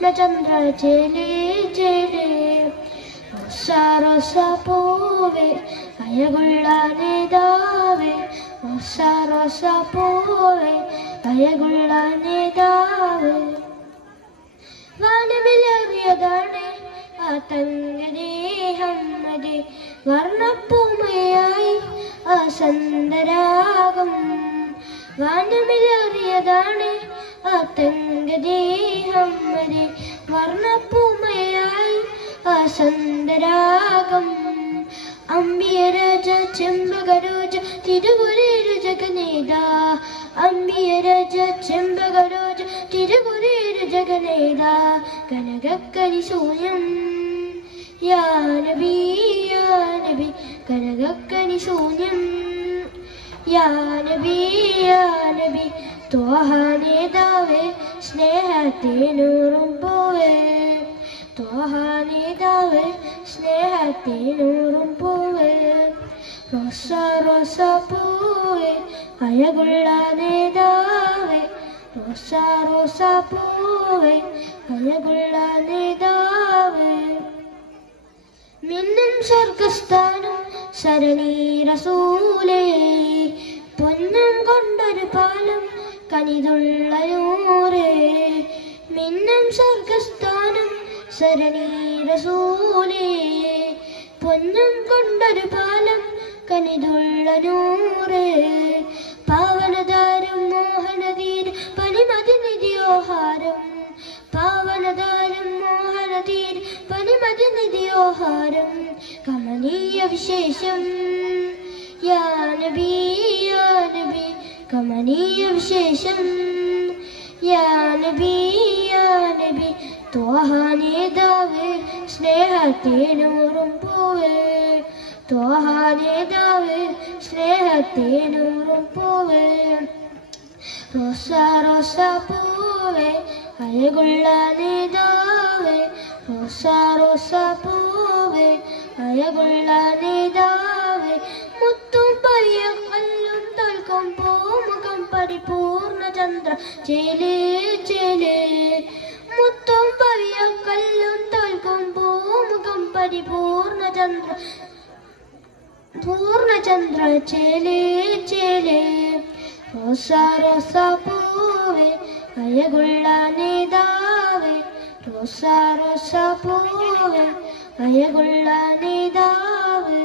സ്വപ്നചന്ദ്ര ജലേ ജലേ റോസ റോസ പൂവേ അയകുള്ള നേതാവേ റോസ റോസ പൂവേ അയകുള്ള നേതാവേ വാനവിലേറിയതാണ് ആ തങ്കദേഹം മതി വർണപ്പൂമയായി ആ സന്ദരാഗം വാനവിലേറിയതാണ് ആ മതി വർണപ്പൂമയായി ആ സന്ദരാഗം അമ്പിയരാജ ചെമ്പകരോജ തിരുകുരേരു ജഗനേത അമ്പിയരാജ ചെമ്പകരോജ തിരുകുരേരു ജഗനേത കനകക്കരി സൂര്യം യാനബി യാനബി കനകക്കരി ശൂന്യം യാനബി യാനബി ത്വഹ നേതാവേ സ്നേഹത്തിനൂറും പൂവേ തോഹാനിതാവേ നേതാവേ സ്നേഹത്തിനൂറും പൂവേ റോസ റോസ പൂവേ അഴകുള്ള നേതാവേ. റോസ റോസ പൂവേ അഴകുള്ള നേതാവേ. മിന്നും സ്വർഗസ്ഥാനം സരണി റസൂലേ കനിതുള്ള നൂറേ മിന്നും സ്വർഗസ്ഥാനം സരണി റസൂലേ പൊന്നും കൊണ്ടൊരു പാലം കനിതുള്ള നൂറ് പാവനതാരം മോഹനതീർ പനിമതി നിധിയോഹാരം പാവനതാരം മോഹനതീർ പനിമതി നിധിയോഹാരം കമനീയ വിശേഷം യാനബി യാനബി കമനീയ വിശേഷം. യാനബി യാനബി ത്വഹ നേതാവേ സ്നേഹത്തേനൂറും പൂവേ. ത്വഹ നേതാവേ റോസ റോസ പൂവേ അഴകുള്ള നേതാവേ. റോസ റോസ പൂവേ അഴകുള്ള നേതാവേ പരിപൂർണ ചന്ദ്ര ചേലേ ചേലേ. മുത്തും പവിയും കല്ലും തോൽക്കും പൂമുഖം പരിപൂർണ ചന്ദ്ര പൂർണചന്ദ്ര ചേലേ ചേലേ. റോസ റോസ പൂവേ അയകുള്ള നേതാവേ. റോസ റോസ പൂവേ അയകുള്ള നേതാവേ